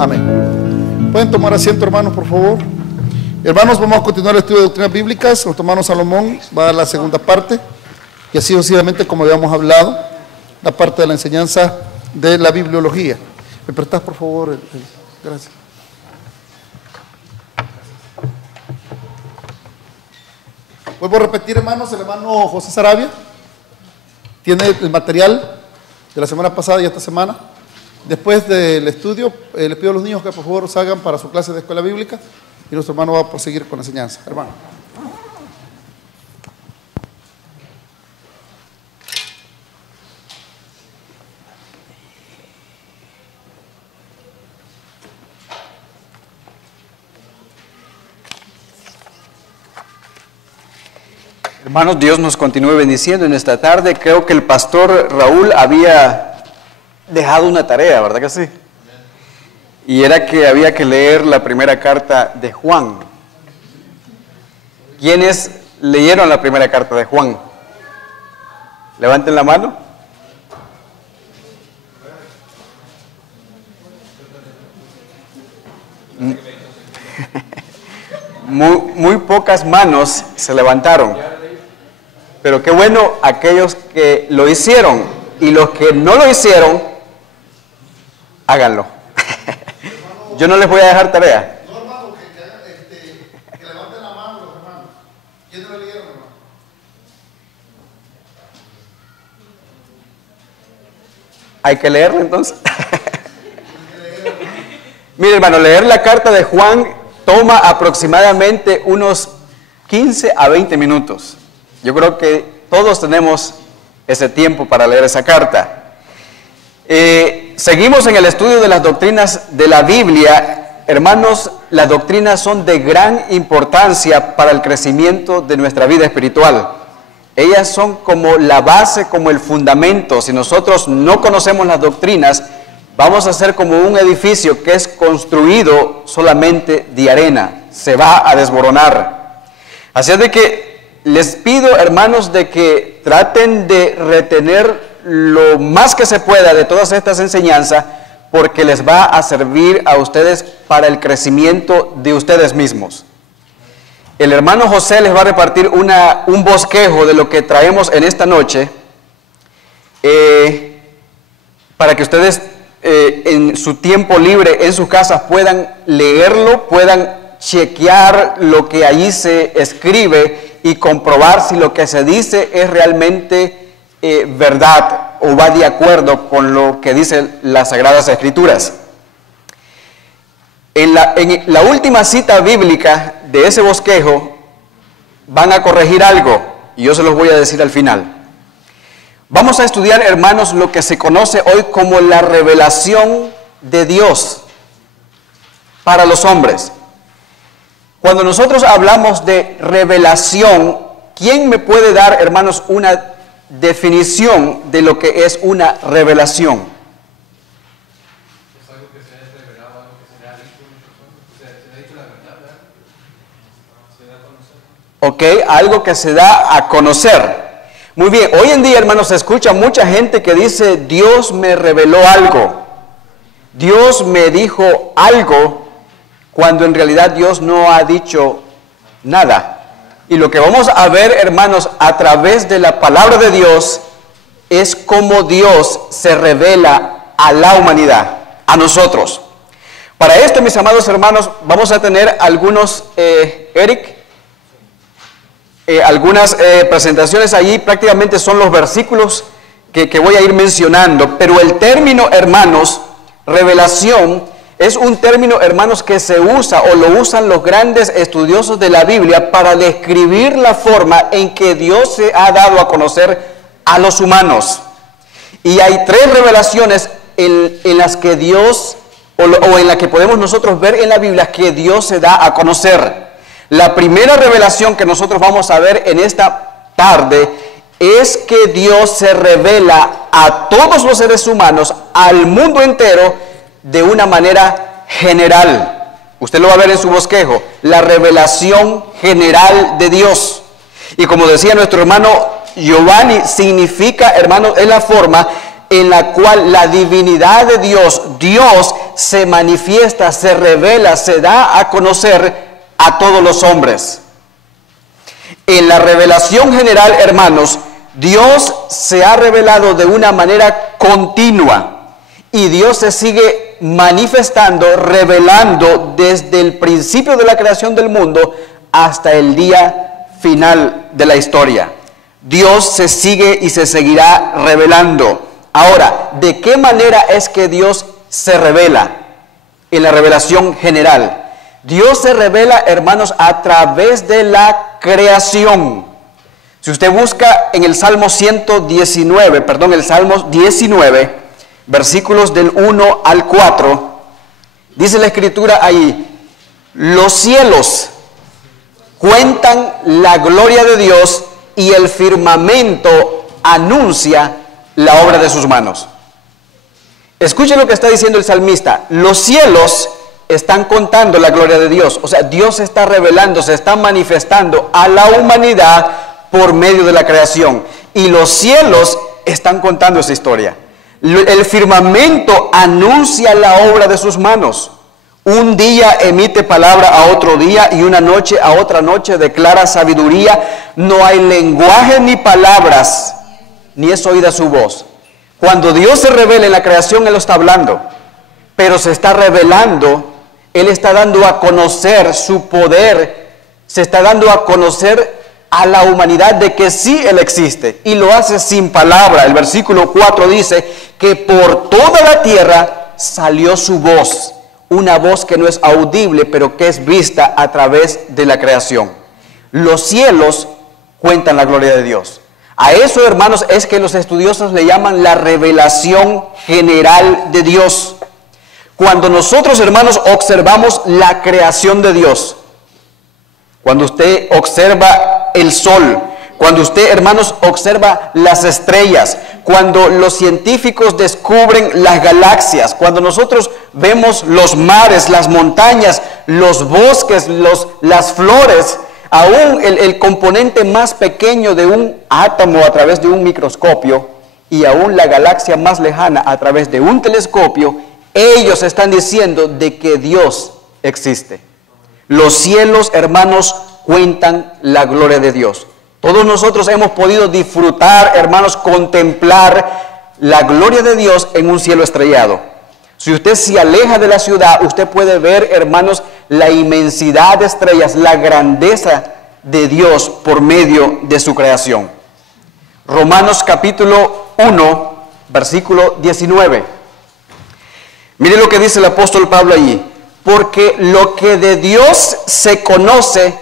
Amén. Pueden tomar asiento, hermanos, por favor. Hermanos, vamos a continuar el estudio de doctrinas bíblicas. Nuestro hermano Salomón va a la segunda parte, y así sucesivamente, como habíamos hablado, la parte de la enseñanza de la bibliología. ¿Me prestás, por favor? Gracias. Vuelvo a repetir, hermanos, el hermano José Sarabia tiene el material de la semana pasada y esta semana. Después del estudio, les pido a los niños que por favor salgan para su clase de escuela bíblica, y nuestro hermano va a proseguir con la enseñanza. Hermano. Hermanos, Dios nos continúe bendiciendo en esta tarde. Creo que el pastor Raúl había dejado una tarea, ¿verdad que sí? Y era que había que leer la primera carta de Juan. ¿Quiénes leyeron la primera carta de Juan? Levanten la mano. Muy pocas manos se levantaron. Pero qué bueno aquellos que lo hicieron, y los que no lo hicieron, háganlo. Yo no les voy a dejar tarea. No, hermano, que levanten la mano los hermanos. ¿Quiénes lo leyeron, hermano? ¿Hay que leerlo entonces? Mire, hermano, leer la carta de Juan toma aproximadamente unos 15 a 20 minutos. Yo creo que todos tenemos ese tiempo para leer esa carta. Seguimos en el estudio de las doctrinas de la Biblia. Hermanos, las doctrinas son de gran importancia para el crecimiento de nuestra vida espiritual. Ellas son como la base, como el fundamento. Si nosotros no conocemos las doctrinas, vamos a ser como un edificio que es construido solamente de arena. Se va a desmoronar. Así es de que les pido, hermanos, de que traten de retener lo más que se pueda de todas estas enseñanzas, porque les va a servir a ustedes para el crecimiento de ustedes mismos. El hermano José les va a repartir un bosquejo de lo que traemos en esta noche, para que ustedes en su tiempo libre en sus casas puedan leerlo, puedan chequear lo que allí se escribe y comprobar si lo que se dice es realmente verdad o va de acuerdo con lo que dicen las Sagradas Escrituras. En la última cita bíblica de ese bosquejo van a corregir algo, y yo se los voy a decir al final. Vamos a estudiar, hermanos, lo que se conoce hoy como la revelación de Dios para los hombres. Cuando nosotros hablamos de revelación, ¿quién me puede dar, hermanos, una definición de lo que es una revelación? Es algo que se ha revelado, algo que se ha dicho, se ha dicho la verdad, ¿verdad? Se da a conocer. Ok, algo que se da a conocer. Muy bien, hoy en día, hermanos, se escucha mucha gente que dice, Dios me reveló algo, Dios me dijo algo, cuando en realidad Dios no ha dicho nada. Y lo que vamos a ver, hermanos, a través de la palabra de Dios, es cómo Dios se revela a la humanidad, a nosotros. Para esto, mis amados hermanos, vamos a tener algunos, algunas presentaciones allí. Prácticamente son los versículos que voy a ir mencionando. Pero el término, hermanos, revelación, es un término, hermanos, que se usa o lo usan los grandes estudiosos de la Biblia para describir la forma en que Dios se ha dado a conocer a los humanos. Y hay tres revelaciones en las que Dios, o en la que podemos nosotros ver en la Biblia que Dios se da a conocer. La primera revelación que nosotros vamos a ver en esta tarde es que Dios se revela a todos los seres humanos, al mundo entero, de una manera general. Usted lo va a ver en su bosquejo, la revelación general de Dios. Y como decía nuestro hermano Giovanni, significa, hermano, es la forma en la cual la divinidad de Dios, Dios se manifiesta, se revela, se da a conocer a todos los hombres. En la revelación general, hermanos, Dios se ha revelado de una manera continua y Dios se sigue manifestando, revelando desde el principio de la creación del mundo hasta el día final de la historia. Dios se sigue y se seguirá revelando. Ahora, ¿de qué manera es que Dios se revela? En la revelación general. Dios se revela, hermanos, a través de la creación. Si usted busca en el Salmo 19, versículos del 1 al 4, dice la Escritura ahí: los cielos cuentan la gloria de Dios y el firmamento anuncia la obra de sus manos. Escuchen lo que está diciendo el salmista. Los cielos están contando la gloria de Dios. O sea, Dios se está revelando, se está manifestando a la humanidad por medio de la creación. Y los cielos están contando esa historia. El firmamento anuncia la obra de sus manos. Un día emite palabra a otro día y una noche a otra noche declara sabiduría. No hay lenguaje ni palabras, ni es oída su voz. Cuando Dios se revela en la creación, Él lo está hablando, pero se está revelando, Él está dando a conocer su poder, se está dando a conocer a la humanidad de que sí Él existe, y lo hace sin palabra. El versículo 4 dice que por toda la tierra salió su voz, una voz que no es audible, pero que es vista a través de la creación. Los cielos cuentan la gloria de Dios. A eso, hermanos, es que los estudiosos le llaman la revelación general de Dios. Cuando nosotros, hermanos, observamos la creación de Dios, cuando usted observa el sol, cuando usted, hermanos, observa las estrellas, cuando los científicos descubren las galaxias, cuando nosotros vemos los mares, las montañas, los bosques, las flores, aún el componente más pequeño de un átomo a través de un microscopio y aún la galaxia más lejana a través de un telescopio, ellos están diciendo de que Dios existe. Los cielos, hermanos, cuentan la gloria de Dios. Todos nosotros hemos podido disfrutar, hermanos, contemplar la gloria de Dios en un cielo estrellado. Si usted se aleja de la ciudad, usted puede ver, hermanos, la inmensidad de estrellas, la grandeza de Dios por medio de su creación. Romanos capítulo 1, versículo 19. Mire lo que dice el apóstol Pablo allí. Porque lo que de Dios se conoce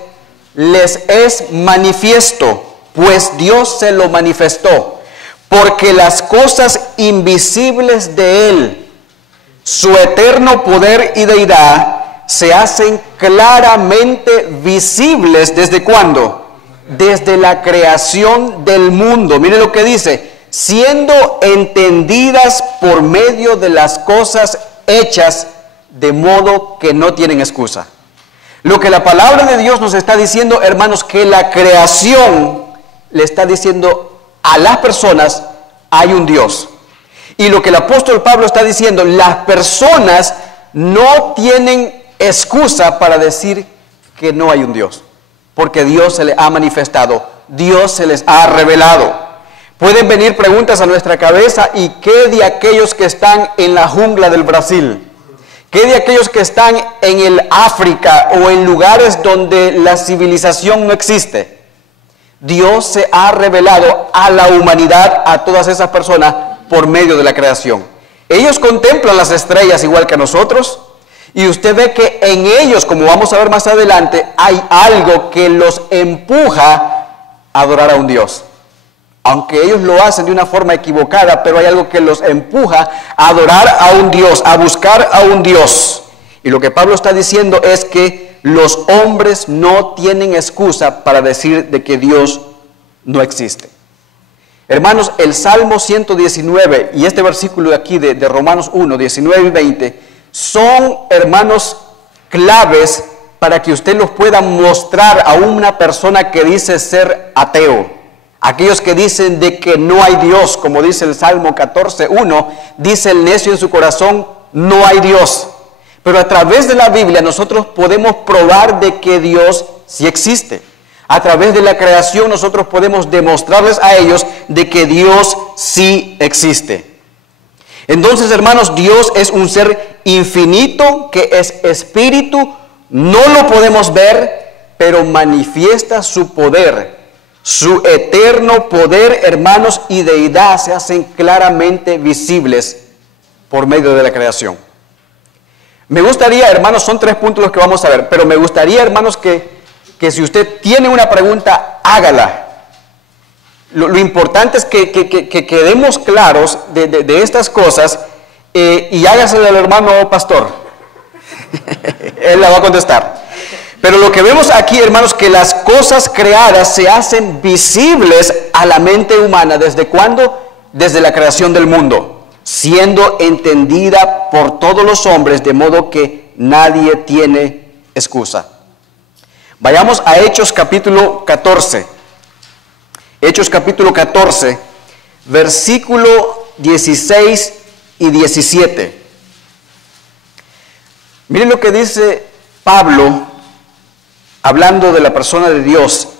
les es manifiesto, pues Dios se lo manifestó. Porque las cosas invisibles de Él, su eterno poder y deidad, se hacen claramente visibles. ¿Desde cuándo? Desde la creación del mundo. Mire lo que dice: siendo entendidas por medio de las cosas hechas, de modo que no tienen excusa. Lo que la palabra de Dios nos está diciendo, hermanos, que la creación le está diciendo a las personas: hay un Dios. Y lo que el apóstol Pablo está diciendo, las personas no tienen excusa para decir que no hay un Dios, porque Dios se les ha manifestado, Dios se les ha revelado. Pueden venir preguntas a nuestra cabeza: ¿y qué de aquellos que están en la jungla del Brasil? ¿Qué de aquellos que están en el África o en lugares donde la civilización no existe? Dios se ha revelado a la humanidad, a todas esas personas, por medio de la creación. Ellos contemplan las estrellas igual que nosotros, y usted ve que en ellos, como vamos a ver más adelante, hay algo que los empuja a adorar a un Dios. Aunque ellos lo hacen de una forma equivocada, pero hay algo que los empuja a adorar a un Dios, a buscar a un Dios. Y lo que Pablo está diciendo es que los hombres no tienen excusa para decir de que Dios no existe. Hermanos, el Salmo 119 y este versículo de aquí de Romanos 1, 19 y 20 son, hermanos, claves para que usted los pueda mostrar a una persona que dice ser ateo, Aquellos que dicen de que no hay Dios, como dice el Salmo 14:1, dice el necio en su corazón, no hay Dios. Pero a través de la Biblia nosotros podemos probar de que Dios sí existe. A través de la creación nosotros podemos demostrarles a ellos de que Dios sí existe. Entonces, hermanos, Dios es un ser infinito que es espíritu, no lo podemos ver, pero manifiesta su poder. Su eterno poder, hermanos, y deidad se hacen claramente visibles por medio de la creación. Me gustaría, hermanos, son 3 puntos los que vamos a ver, pero me gustaría, hermanos, que si usted tiene una pregunta, hágala. Lo importante es que quedemos claros de estas cosas y hágasela al hermano pastor. Él la va a contestar. Pero lo que vemos aquí, hermanos, que las cosas creadas se hacen visibles a la mente humana. ¿Desde cuándo? Desde la creación del mundo, siendo entendida por todos los hombres, de modo que nadie tiene excusa. Vayamos a Hechos capítulo 14. Hechos capítulo 14, versículo 16 y 17. Miren lo que dice Pablo, hablando de la persona de Dios.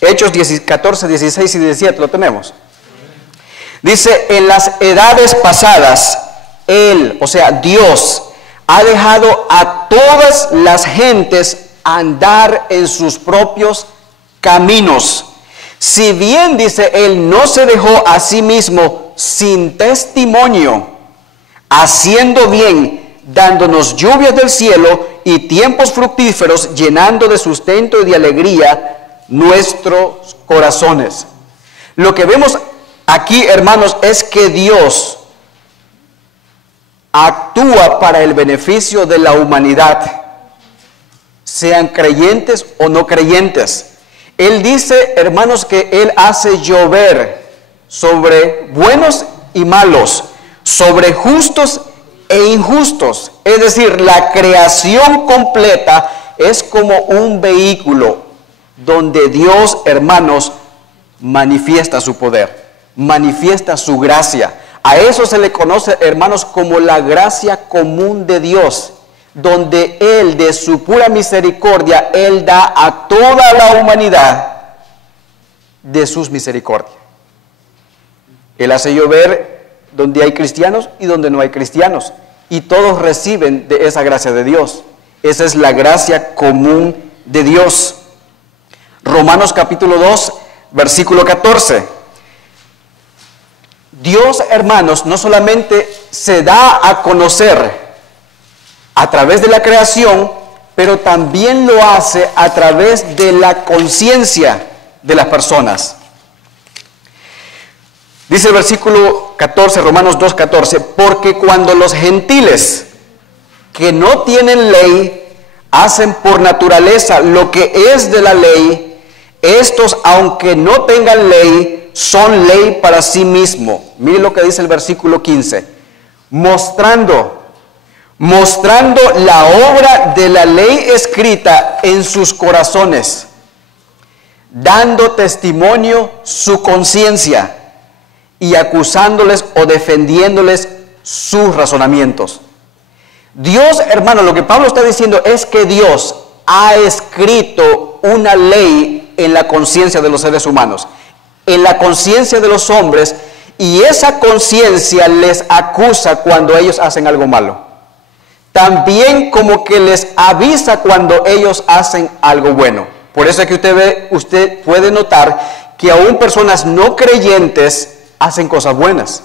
Hechos 14, 16 y 17, ¿lo tenemos? Dice, en las edades pasadas, Él, o sea, Dios, ha dejado a todas las gentes andar en sus propios caminos. Si bien, dice Él, no se dejó a sí mismo sin testimonio, haciendo bien, dándonos lluvias del cielo y tiempos fructíferos, llenando de sustento y de alegría nuestros corazones. Lo que vemos aquí, hermanos, es que Dios actúa para el beneficio de la humanidad, sean creyentes o no creyentes. Él dice, hermanos, que Él hace llover sobre buenos y malos, sobre justos e injustos. Es decir, la creación completa es como un vehículo donde Dios, hermanos, manifiesta su poder, manifiesta su gracia. A eso se le conoce, hermanos, como la gracia común de Dios, donde Él, de su pura misericordia, Él da a toda la humanidad de sus misericordias. Él hace llover donde hay cristianos y donde no hay cristianos, y todos reciben de esa gracia de Dios. Esa es la gracia común de Dios. Romanos capítulo 2, versículo 14. Dios, hermanos, no solamente se da a conocer a través de la creación, pero también lo hace a través de la conciencia de las personas. Dice el versículo 14, Romanos 2:14, porque cuando los gentiles que no tienen ley hacen por naturaleza lo que es de la ley, estos, aunque no tengan ley, son ley para sí mismo. Mire lo que dice el versículo 15, mostrando la obra de la ley escrita en sus corazones, dando testimonio su conciencia y acusándoles o defendiéndoles sus razonamientos. Dios, hermano, lo que Pablo está diciendo es que Dios ha escrito una ley en la conciencia de los seres humanos, en la conciencia de los hombres, y esa conciencia les acusa cuando ellos hacen algo malo. También como que les avisa cuando ellos hacen algo bueno. Por eso es que usted puede notar que aún personas no creyentes hacen cosas buenas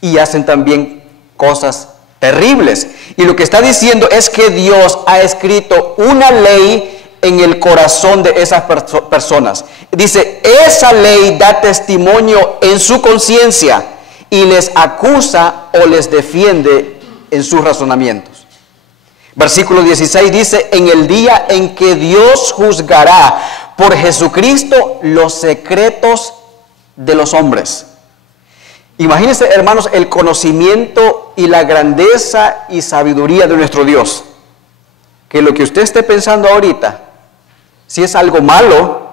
y hacen también cosas terribles. Y lo que está diciendo es que Dios ha escrito una ley en el corazón de esas personas. Dice, esa ley da testimonio en su conciencia y les acusa o les defiende en sus razonamientos. Versículo 16 dice, en el día en que Dios juzgará por Jesucristo los secretos de los hombres. Imagínense, hermanos, el conocimiento y la grandeza y sabiduría de nuestro Dios. Que lo que usted esté pensando ahorita, si es algo malo,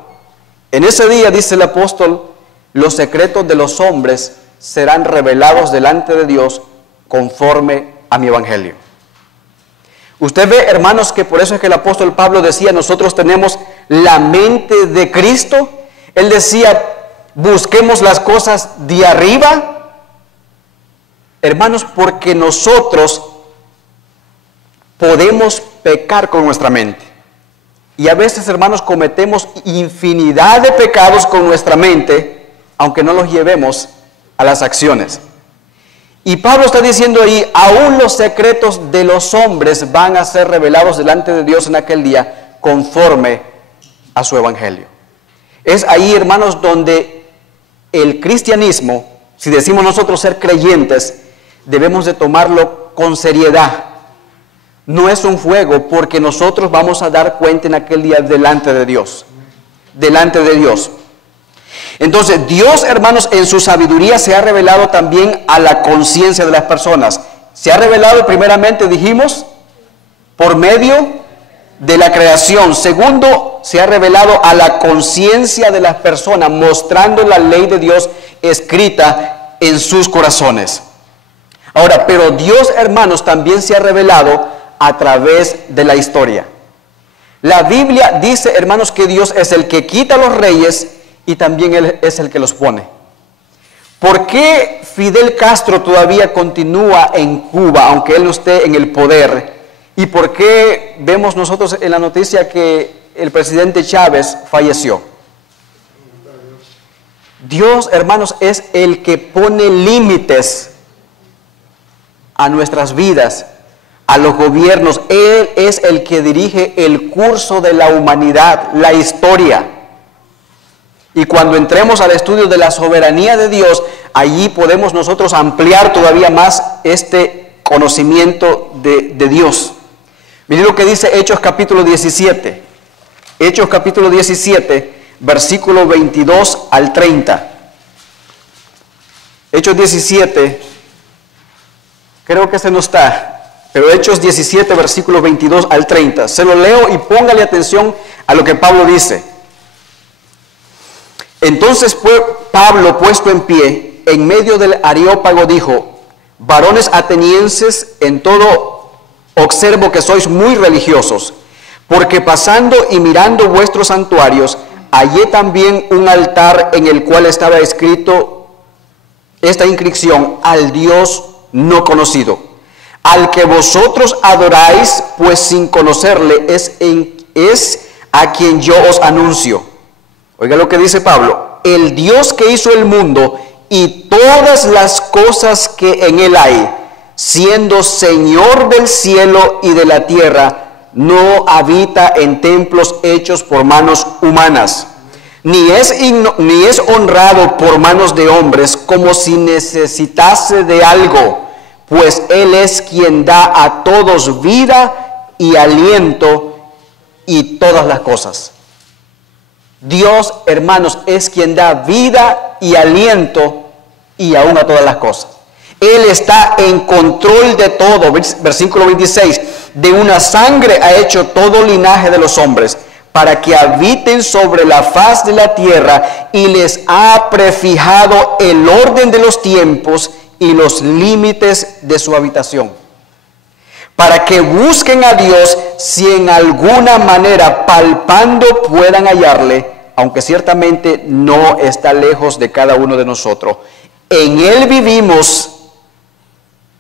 En ese día, dice el apóstol, los secretos de los hombres serán revelados delante de Dios conforme a mi evangelio. Usted ve, hermanos, que por eso es que el apóstol Pablo decía, nosotros tenemos la mente de Cristo. Él decía, busquemos las cosas de arriba. Hermanos, porque nosotros podemos pecar con nuestra mente. Y a veces, hermanos, cometemos infinidad de pecados con nuestra mente, aunque no los llevemos a las acciones. Y Pablo está diciendo ahí, aún los secretos de los hombres van a ser revelados delante de Dios en aquel día, conforme a su evangelio. Es ahí, hermanos, donde el cristianismo, si decimos nosotros ser creyentes, debemos de tomarlo con seriedad. No es un juego, porque nosotros vamos a dar cuenta en aquel día delante de Dios. Delante de Dios. Entonces, Dios, hermanos, en su sabiduría se ha revelado también a la conciencia de las personas. Se ha revelado primeramente, dijimos, por medio de la creación. Segundo, se ha revelado a la conciencia de las personas, mostrando la ley de Dios escrita en sus corazones. Ahora, pero Dios, hermanos, también se ha revelado a través de la historia. La Biblia dice, hermanos, que Dios es el que quita a los reyes y también Él es el que los pone. ¿Por qué Fidel Castro todavía continúa en Cuba, aunque él no esté en el poder? ¿Y por qué vemos nosotros en la noticia que el presidente Chávez falleció? Dios, hermanos, es el que pone límites a nuestras vidas, a los gobiernos. Él es el que dirige el curso de la humanidad, la historia. Y cuando entremos al estudio de la soberanía de Dios, allí podemos nosotros ampliar todavía más este conocimiento de Dios. Miren lo que dice Hechos capítulo 17. Hechos capítulo 17, versículo 22 al 30. Hechos 17, creo que ese no está, pero Hechos 17, versículo 22 al 30. Se lo leo y póngale atención a lo que Pablo dice. Entonces Pablo, puesto en pie, en medio del Areópago, dijo: varones atenienses, en todo observo que sois muy religiosos, porque pasando y mirando vuestros santuarios, hallé también un altar en el cual estaba escrito esta inscripción: al Dios no conocido, al que vosotros adoráis, pues sin conocerle es a quien yo os anuncio. Oiga lo que dice Pablo: el Dios que hizo el mundo y todas las cosas que en él hay, siendo Señor del cielo y de la tierra, no habita en templos hechos por manos humanas, ni es honrado por manos de hombres como si necesitase de algo, pues Él es quien da a todos vida y aliento y todas las cosas. Dios, hermanos, es quien da vida y aliento y aún a todas las cosas. Él está en control de todo. Versículo 26. De una sangre ha hecho todo linaje de los hombres, para que habiten sobre la faz de la tierra, y les ha prefijado el orden de los tiempos y los límites de su habitación, para que busquen a Dios, si en alguna manera palpando puedan hallarle, aunque ciertamente no está lejos de cada uno de nosotros. En Él vivimos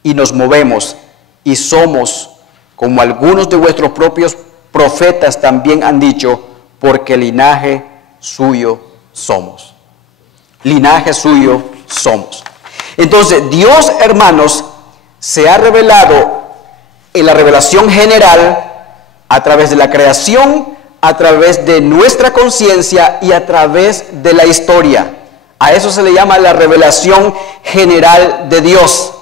y nos movemos y somos, como algunos de vuestros propios profetas también han dicho, porque linaje suyo somos. Linaje suyo somos. Entonces, Dios, hermanos, se ha revelado en la revelación general a través de la creación, a través de nuestra conciencia y a través de la historia. A eso se le llama la revelación general de Dios.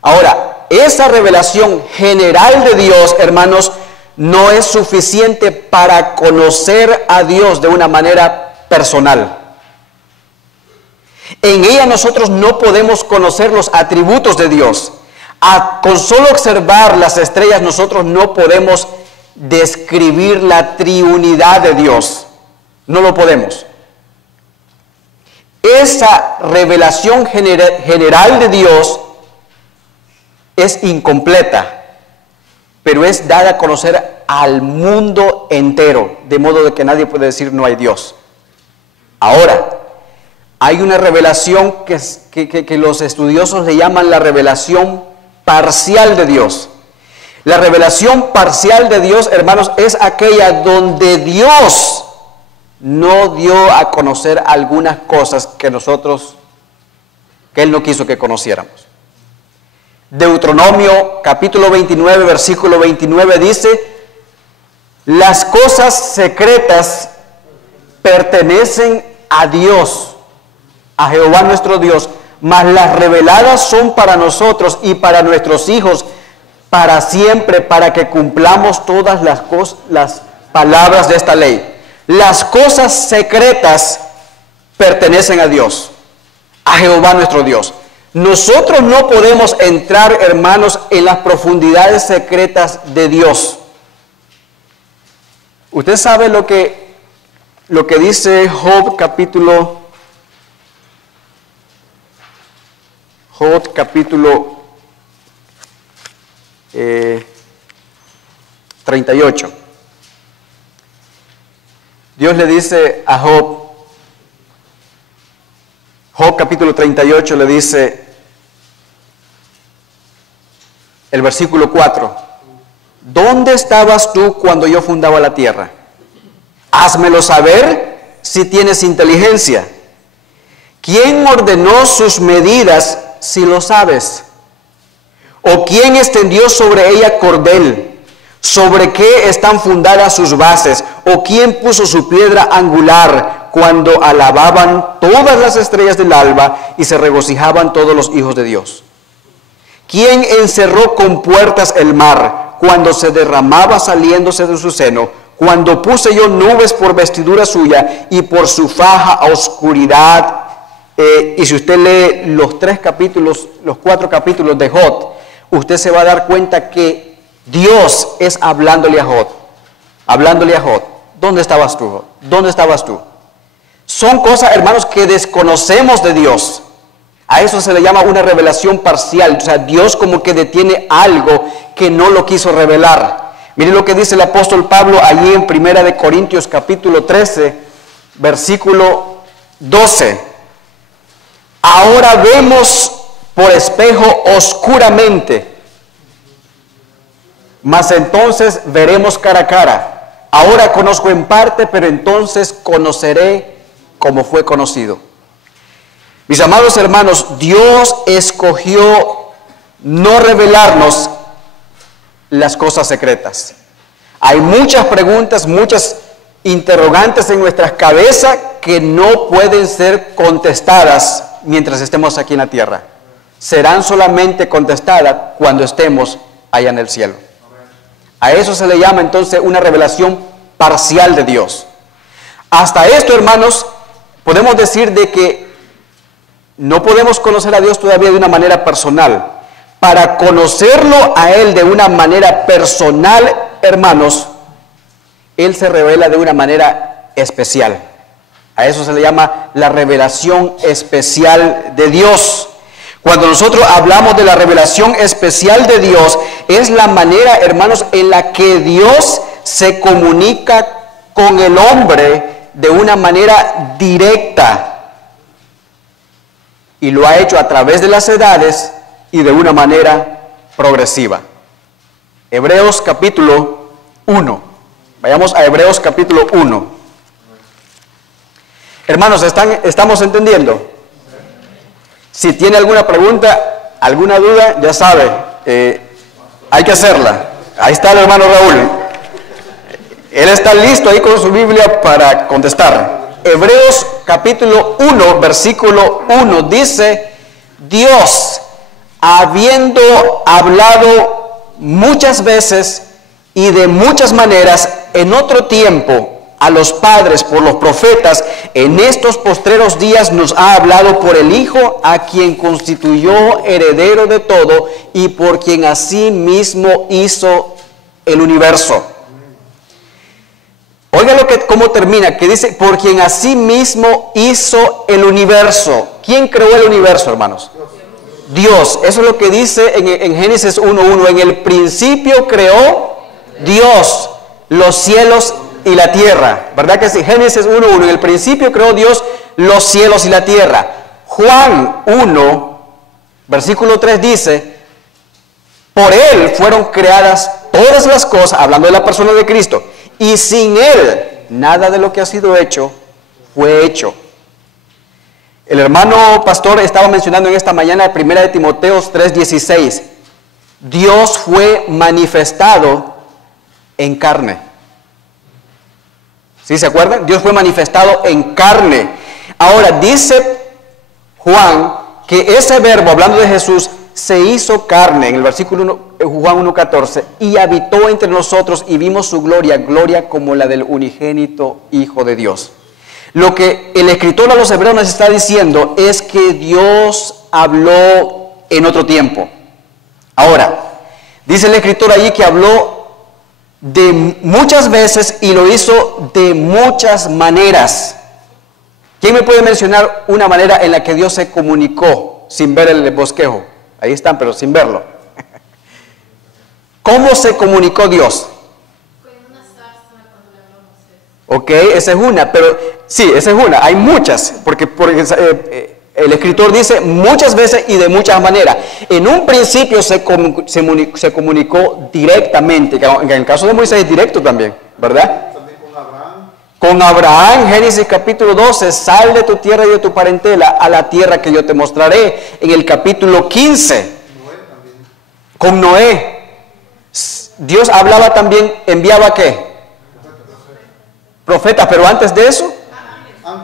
Ahora, esa revelación general de Dios, hermanos, no es suficiente para conocer a Dios de una manera personal. En ella nosotros no podemos conocer los atributos de Dios. Con solo observar las estrellas nosotros no podemos describir la triunidad de Dios. No lo podemos. esa revelación general de Dios es incompleta, pero es dada a conocer al mundo entero, de modo de que nadie puede decir no hay Dios. Ahora, hay una revelación que los estudiosos le llaman la revelación parcial de Dios. La revelación parcial de Dios, hermanos, es aquella donde Dios no dio a conocer algunas cosas que Él no quiso que conociéramos. Deuteronomio capítulo 29, versículo 29 dice: las cosas secretas pertenecen a Dios, a Jehová nuestro Dios, mas las reveladas son para nosotros y para nuestros hijos para siempre, para que cumplamos todas las palabras de esta ley. Las cosas secretas pertenecen a Dios, a Jehová nuestro Dios. Nosotros no podemos entrar, hermanos, en las profundidades secretas de Dios. Usted sabe lo que dice Job capítulo 38. Dios le dice a Job capítulo 38 le dice, el versículo 4, ¿dónde estabas tú cuando yo fundaba la tierra? Házmelo saber si tienes inteligencia. ¿Quién ordenó sus medidas si lo sabes? ¿O quién extendió sobre ella cordel? ¿Sobre qué están fundadas sus bases? ¿O quién puso su piedra angular cuando alababan todas las estrellas del alba y se regocijaban todos los hijos de Dios? ¿Quién encerró con puertas el mar cuando se derramaba saliéndose de su seno? Cuando puse yo nubes por vestidura suya y por su faja a oscuridad. Y si usted lee los 4 capítulos de Job, usted se va a dar cuenta que Dios es hablándole a Job. ¿Dónde estabas tú, Job? ¿Dónde estabas tú? Son cosas, hermanos, que desconocemos de Dios. A eso se le llama una revelación parcial. O sea, Dios como que detiene algo que no lo quiso revelar. Miren lo que dice el apóstol Pablo allí en 1 Corintios capítulo 13, versículo 12. Ahora vemos por espejo oscuramente, mas entonces veremos cara a cara. Ahora conozco en parte, pero entonces conoceré como fue conocido. Mis amados hermanos, Dios escogió no revelarnos las cosas secretas. Hay muchas preguntas, muchas interrogantes en nuestras cabezas que no pueden ser contestadas mientras estemos aquí en la tierra. Serán solamente contestadas cuando estemos allá en el cielo. A eso se le llama entonces una revelación parcial de Dios. Hasta esto, hermanos, podemos decir de que no podemos conocer a Dios todavía de una manera personal. Para conocerlo a Él de una manera personal, hermanos, Él se revela de una manera especial. A eso se le llama la revelación especial de Dios. Cuando nosotros hablamos de la revelación especial de Dios, es la manera, hermanos, en la que Dios se comunica con el hombre de una manera directa. Y lo ha hecho a través de las edades y de una manera progresiva. Hebreos capítulo 1. Vayamos a Hebreos capítulo 1. Hermanos, ¿estamos entendiendo? Si tiene alguna pregunta, alguna duda, ya sabe, hay que hacerla. Ahí está el hermano Raúl. Él está listo ahí con su Biblia para contestar. Hebreos capítulo 1, versículo 1 dice: Dios, habiendo hablado muchas veces y de muchas maneras en otro tiempo a los padres por los profetas, en estos postreros días nos ha hablado por el Hijo, a quien constituyó heredero de todo y por quien así mismo hizo el universo. Oiga cómo termina, que dice, por quien asimismo hizo el universo. ¿Quién creó el universo, hermanos? Dios. Eso es lo que dice en Génesis 1:1. En el principio creó Dios los cielos y la tierra. ¿Verdad que sí? Génesis 1:1. En el principio creó Dios los cielos y la tierra. Juan 1, versículo 3 dice, por Él fueron creadas todas las cosas, hablando de la persona de Cristo, y sin Él nada de lo que ha sido hecho fue hecho. El hermano pastor estaba mencionando en esta mañana 1 de Timoteo 3:16. Dios fue manifestado en carne. ¿Sí se acuerdan? Dios fue manifestado en carne. Ahora dice Juan que ese verbo, hablando de Jesús, se hizo carne, en el versículo Juan 1:14, y habitó entre nosotros y vimos su gloria, gloria como la del unigénito Hijo de Dios. Lo que el escritor a los hebreos nos está diciendo es que Dios habló en otro tiempo. Ahora, dice el escritor allí que habló de muchas veces y lo hizo de muchas maneras. ¿Quién me puede mencionar una manera en la que Dios se comunicó sin ver el bosquejo? Ahí están, pero sin verlo. ¿Cómo se comunicó Dios? Con una zarza cuando le habló a Moisés. Ok, esa es una, pero sí, esa es una. Hay muchas, porque el escritor dice muchas veces y de muchas maneras. En un principio se comunicó directamente, en el caso de Moisés es directo también, ¿verdad? Con Abraham, Génesis capítulo 12, sal de tu tierra y de tu parentela a la tierra que yo te mostraré. En el capítulo 15, con Noé, Dios hablaba también, enviaba ¿qué? Profetas, pero antes de eso,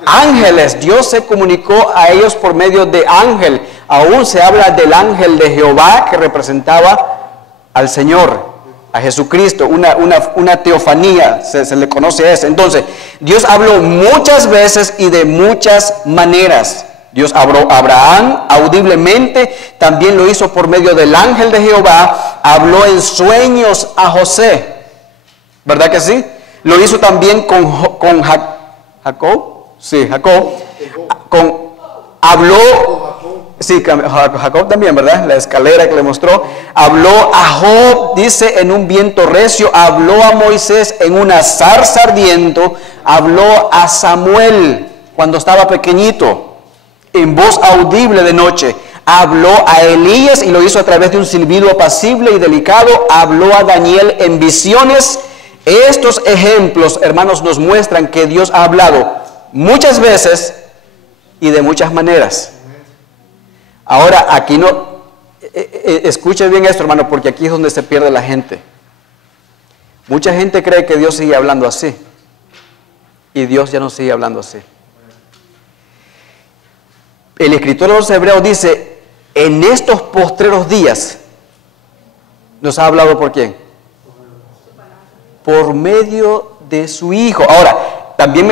ángeles. Dios se comunicó a ellos por medio de ángel. Aún se habla del ángel de Jehová que representaba al Señor, a Jesucristo, una teofanía, se le conoce a eso. Entonces, Dios habló muchas veces y de muchas maneras. Dios habló a Abraham audiblemente, también lo hizo por medio del ángel de Jehová, habló en sueños a José, ¿verdad que sí? Lo hizo también con Jacob, sí, Jacob, habló... Sí, Jacob también, ¿verdad? La escalera que le mostró. Habló a Job, dice, en un viento recio. Habló a Moisés en una zarza ardiendo. Habló a Samuel cuando estaba pequeñito, en voz audible de noche. Habló a Elías y lo hizo a través de un silbido apacible y delicado. Habló a Daniel en visiones. Estos ejemplos, hermanos, nos muestran que Dios ha hablado muchas veces y de muchas maneras. Ahora, aquí no, escuche bien esto, hermano, porque aquí es donde se pierde la gente. Mucha gente cree que Dios sigue hablando así, y Dios ya no sigue hablando así. El escritor de los Hebreos dice, en estos postreros días, ¿nos ha hablado por quién? Por medio de su Hijo. Ahora, también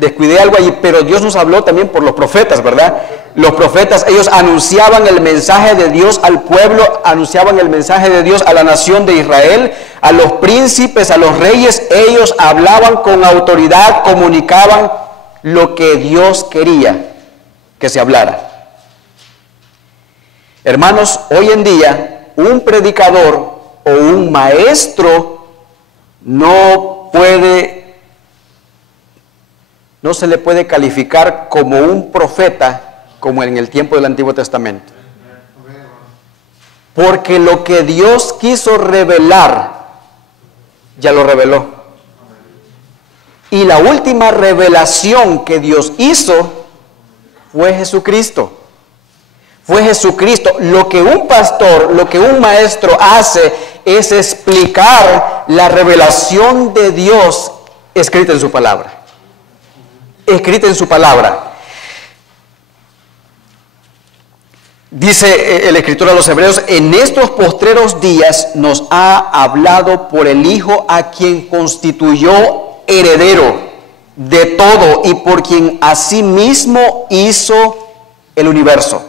descuidé algo allí, pero Dios nos habló también por los profetas, ¿verdad? Los profetas, ellos anunciaban el mensaje de Dios al pueblo, anunciaban el mensaje de Dios a la nación de Israel, a los príncipes, a los reyes. Ellos hablaban con autoridad, comunicaban lo que Dios quería que se hablara. Hermanos, hoy en día, un predicador o un maestro no se le puede calificar como un profeta como en el tiempo del Antiguo Testamento. Porque lo que Dios quiso revelar, ya lo reveló. Y la última revelación que Dios hizo fue Jesucristo. Fue Jesucristo. Lo que un pastor, lo que un maestro hace es explicar la revelación de Dios escrita en su palabra. Escrita en su palabra. Dice el escritor a los Hebreos, en estos postreros días nos ha hablado por el Hijo, a quien constituyó heredero de todo y por quien asimismo hizo el universo.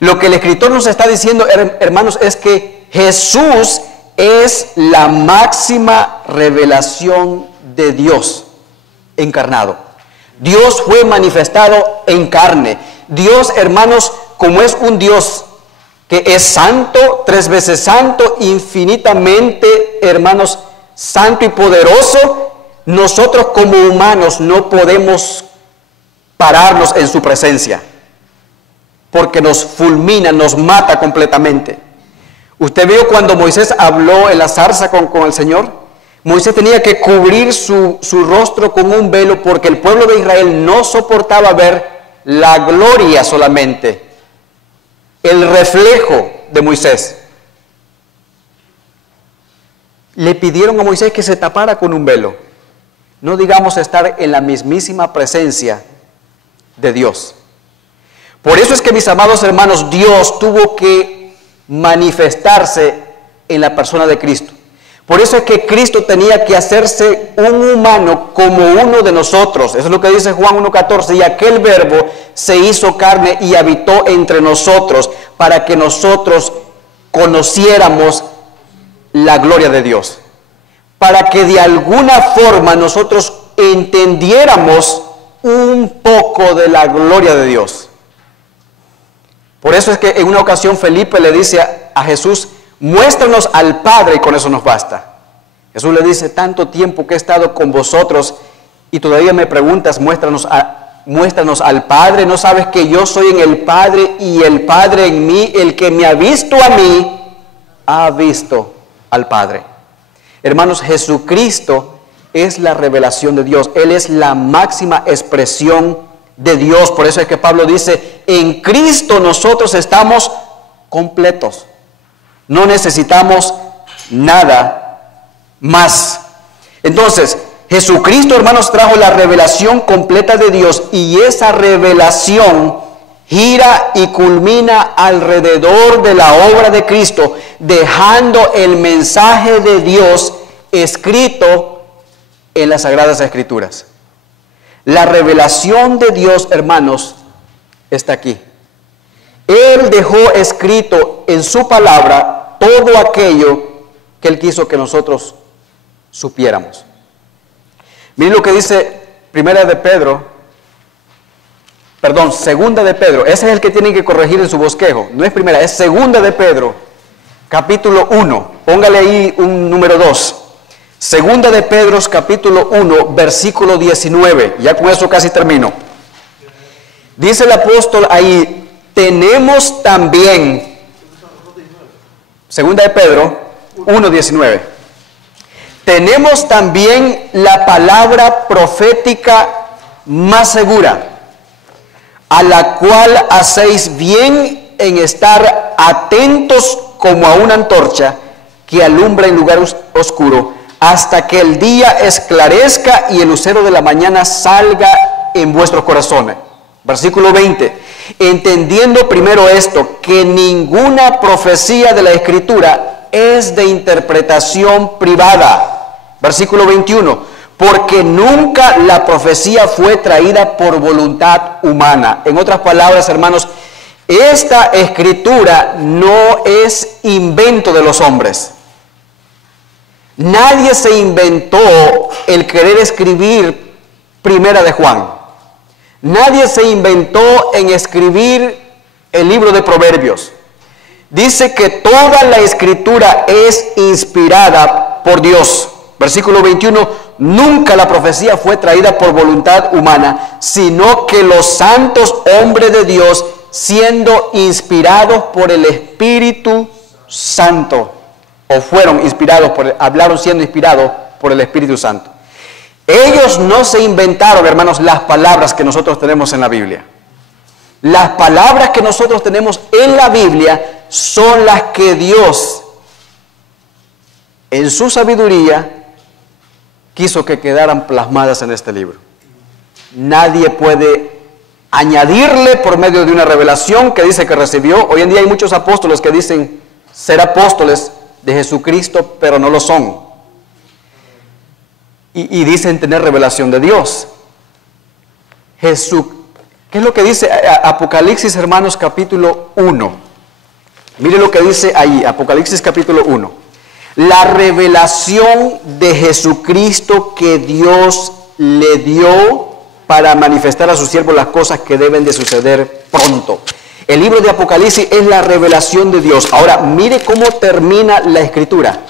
Lo que el escritor nos está diciendo, hermanos, es que Jesús es la máxima revelación de Dios. encarnado. Dios fue manifestado en carne. Dios, hermanos, como es un Dios que es santo, 3 veces santo, infinitamente, hermanos, santo y poderoso, nosotros como humanos no podemos pararnos en su presencia, porque nos fulmina, nos mata completamente. Usted vio cuando Moisés habló en la zarza con el Señor. Moisés tenía que cubrir su rostro con un velo, porque el pueblo de Israel no soportaba ver la gloria solamente, el reflejo de Moisés. Le pidieron a Moisés que se tapara con un velo. No digamos estar en la mismísima presencia de Dios. Por eso es que, mis amados hermanos, Dios tuvo que manifestarse en la persona de Cristo. Por eso es que Cristo tenía que hacerse un humano como uno de nosotros. Eso es lo que dice Juan 1:14. Y aquel verbo se hizo carne y habitó entre nosotros, para que nosotros conociéramos la gloria de Dios. Para que de alguna forma nosotros entendiéramos un poco de la gloria de Dios. Por eso es que en una ocasión Felipe le dice a Jesús: muéstranos al Padre y con eso nos basta. Jesús le dice: tanto tiempo que he estado con vosotros y todavía me preguntas, muéstranos al Padre. ¿No sabes que yo soy en el Padre y el Padre en mí? El que me ha visto a mí, ha visto al Padre. Hermanos, Jesucristo es la revelación de Dios. Él es la máxima expresión de Dios. Por eso es que Pablo dice: en Cristo nosotros estamos completos. No necesitamos nada más. Entonces, Jesucristo, hermanos, trajo la revelación completa de Dios, y esa revelación gira y culmina alrededor de la obra de Cristo, dejando el mensaje de Dios escrito en las Sagradas Escrituras. La revelación de Dios, hermanos, está aquí. Él dejó escrito en su palabra todo aquello que Él quiso que nosotros supiéramos. Miren lo que dice Segunda de Pedro. Ese es el que tienen que corregir en su bosquejo. No es primera, es Segunda de Pedro, capítulo 1. Póngale ahí un número 2. Segunda de Pedro, capítulo 1, versículo 19. Ya con eso casi termino. Dice el apóstol ahí: tenemos también, Segunda de Pedro 1:19, tenemos también la palabra profética más segura, a la cual hacéis bien en estar atentos como a una antorcha que alumbra en lugar oscuro, hasta que el día esclarezca y el lucero de la mañana salga en vuestros corazones. Versículo 20. Entendiendo primero esto, que ninguna profecía de la Escritura es de interpretación privada. Versículo 21. Porque nunca la profecía fue traída por voluntad humana. En otras palabras, hermanos, esta Escritura no es invento de los hombres. Nadie se inventó el querer escribir Primera de Juan. Nadie se inventó en escribir el libro de Proverbios. Dice que toda la Escritura es inspirada por Dios. Versículo 21, nunca la profecía fue traída por voluntad humana, sino que los santos hombres de Dios, siendo inspirados por el Espíritu Santo, o fueron inspirados, hablaron siendo inspirados por el Espíritu Santo. Ellos no se inventaron, hermanos, las palabras que nosotros tenemos en la Biblia. Las palabras que nosotros tenemos en la Biblia son las que Dios, en su sabiduría, quiso que quedaran plasmadas en este libro. Nadie puede añadirle por medio de una revelación que dice que recibió. Hoy en día hay muchos apóstoles que dicen ser apóstoles de Jesucristo, pero no lo son. Y dicen tener revelación de Dios. ¿Qué es lo que dice Apocalipsis, hermanos, capítulo 1? Mire lo que dice ahí, Apocalipsis capítulo 1. La revelación de Jesucristo que Dios le dio para manifestar a sus siervos las cosas que deben de suceder pronto. El libro de Apocalipsis es la revelación de Dios. Ahora, mire cómo termina la escritura.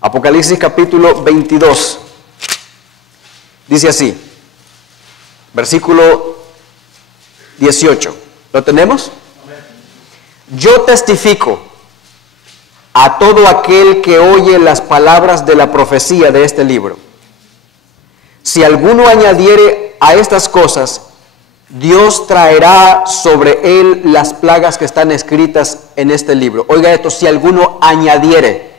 Apocalipsis capítulo 22. Dice así, versículo 18. ¿Lo tenemos? Yo testifico a todo aquel que oye las palabras de la profecía de este libro. Si alguno añadiere a estas cosas, Dios traerá sobre él las plagas que están escritas en este libro. Oiga esto, si alguno añadiere.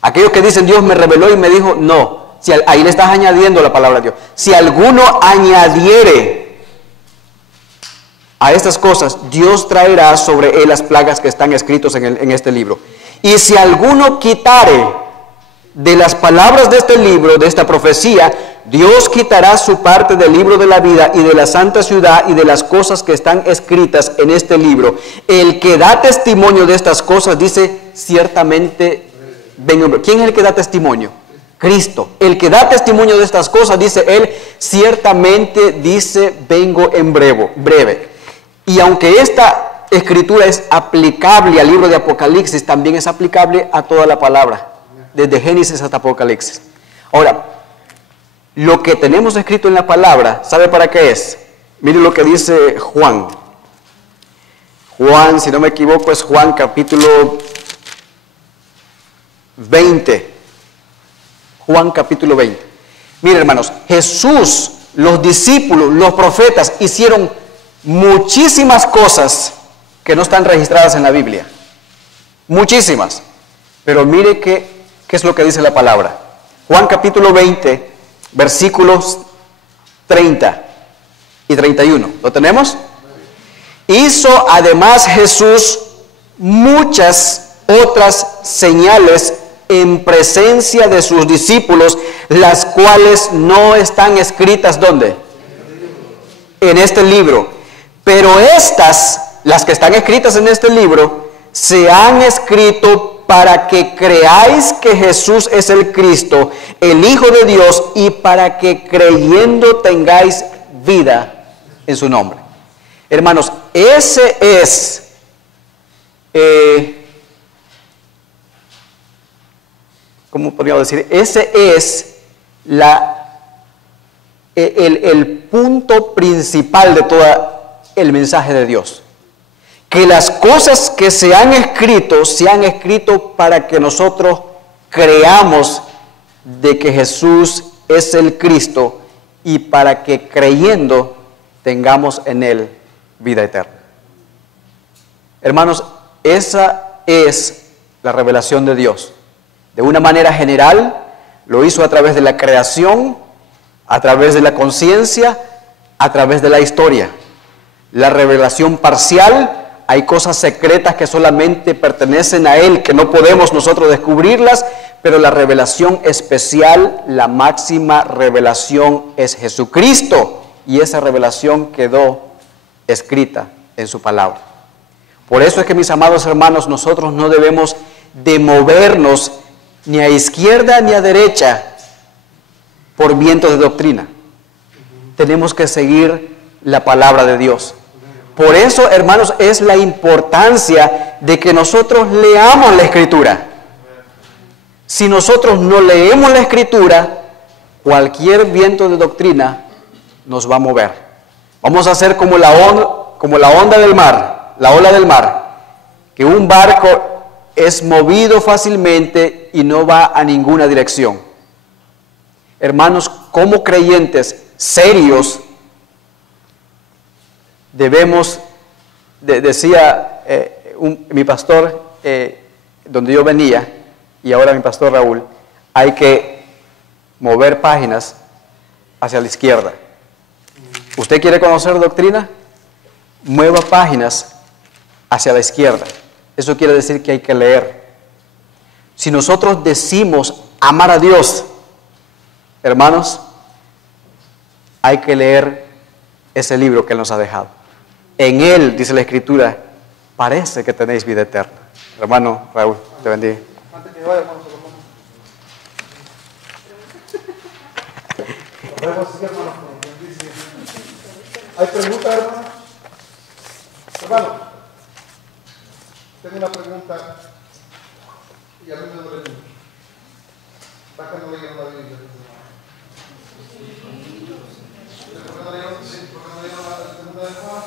Aquellos que dicen Dios me reveló y me dijo, no. Ahí le estás añadiendo la palabra de Dios. Si alguno añadiere a estas cosas, Dios traerá sobre él las plagas que están escritas en este libro. Y si alguno quitare de las palabras de este libro, de esta profecía, Dios quitará su parte del libro de la vida y de la santa ciudad y de las cosas que están escritas en este libro. El que da testimonio de estas cosas dice, ciertamente vengo. ¿Quién es el que da testimonio? Cristo. El que da testimonio de estas cosas, dice él, ciertamente dice, vengo en breve. Y aunque esta escritura es aplicable al libro de Apocalipsis, también es aplicable a toda la palabra, desde Génesis hasta Apocalipsis. Ahora, lo que tenemos escrito en la palabra, ¿sabe para qué es? Mire lo que dice Juan. Juan, si no me equivoco, es Juan capítulo 20. Juan capítulo 20. Miren, hermanos, Jesús, los discípulos, los profetas hicieron muchísimas cosas que no están registradas en la Biblia. Muchísimas. Pero mire qué es lo que dice la palabra. Juan capítulo 20, versículos 30 y 31. ¿Lo tenemos? Hizo además Jesús muchas otras señales en presencia de sus discípulos, las cuales no están escritas, ¿dónde? En este libro. Pero estas, las que están escritas en este libro, se han escrito para que creáis que Jesús es el Cristo, el Hijo de Dios, y para que creyendo tengáis vida en su nombre. Hermanos, ese es ¿cómo podríamos decir? Ese es el punto principal de todo el mensaje de Dios. Que las cosas que se han escrito para que nosotros creamos de que Jesús es el Cristo y para que creyendo tengamos en Él vida eterna. Hermanos, esa es la revelación de Dios. De una manera general, lo hizo a través de la creación, a través de la conciencia, a través de la historia. La revelación parcial, hay cosas secretas que solamente pertenecen a Él, que no podemos nosotros descubrirlas, pero la revelación especial, la máxima revelación es Jesucristo, y esa revelación quedó escrita en su palabra. Por eso es que, mis amados hermanos, nosotros no debemos de movernos ni a izquierda ni a derecha por viento de doctrina. Tenemos que seguir la palabra de Dios. Por eso, hermanos, es la importancia de que nosotros leamos la Escritura. Si nosotros no leemos la Escritura, cualquier viento de doctrina nos va a mover. Vamos a ser como la onda del mar, la ola del mar, que un barco es movido fácilmente y no va a ninguna dirección. Hermanos, como creyentes serios, debemos, decía mi pastor, donde yo venía, y ahora mi pastor Raúl, hay que mover páginas hacia la izquierda. ¿Usted quiere conocer doctrina? Mueva páginas hacia la izquierda. Eso quiere decir que hay que leer. Si nosotros decimos amar a Dios, hermanos, hay que leer ese libro que Él nos ha dejado. En Él, dice la Escritura, parece que tenéis vida eterna. Hermano Raúl, te bendiga. Antes que vaya, hermano, sí, hermano. ¿Hay preguntas, hermano? Hermano, tengo una pregunta y a mí me duele mucho. ¿Para qué no leyeron la Biblia? ¿Por qué no leyeron la segunda de Juan?